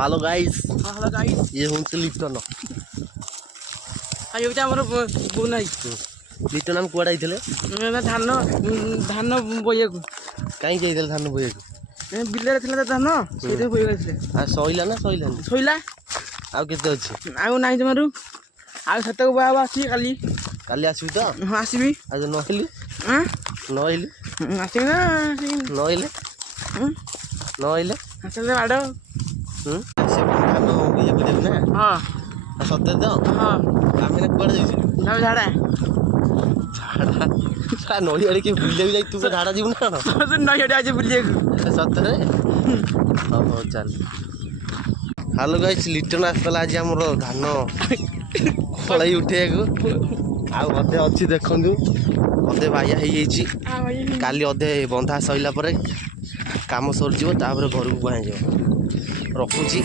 hello guys hello guys ये हूँ Lipton आयो जे हमर बोनाई लिप्टन हम कुआडा आइथिले धान धान बोइयाकु काई जाइथिले धान बोइयाकु बिलरे थिला धान सेते बोइ गइथिले आ सइला ना सइलानी सइला आउ केते अछि आउ नाइ जमारु आउ सतक बाबा आसी काली काली आसीबि तो हां आसीबि आज नहिली हां नहिली आसी ना नहिले नहिले आसे बाडो से धान ये बुझे ना हां सत्य तो हां आमे कुआडा जाइछि ना झाडा झाडा सा नही अरे के बुले भी जाई तू झाडा जीव ना तो नही अडे आज बुलिएकु सतरे हो चल हेलो गाइस लिटन आसला आज हमर धान खळाई उठेको आ अधे अछि देखंदु अधे बाया हे येछि काली अधे बंधा सइला परे काम सर जीव तापर घर को बाहे जीव रखुची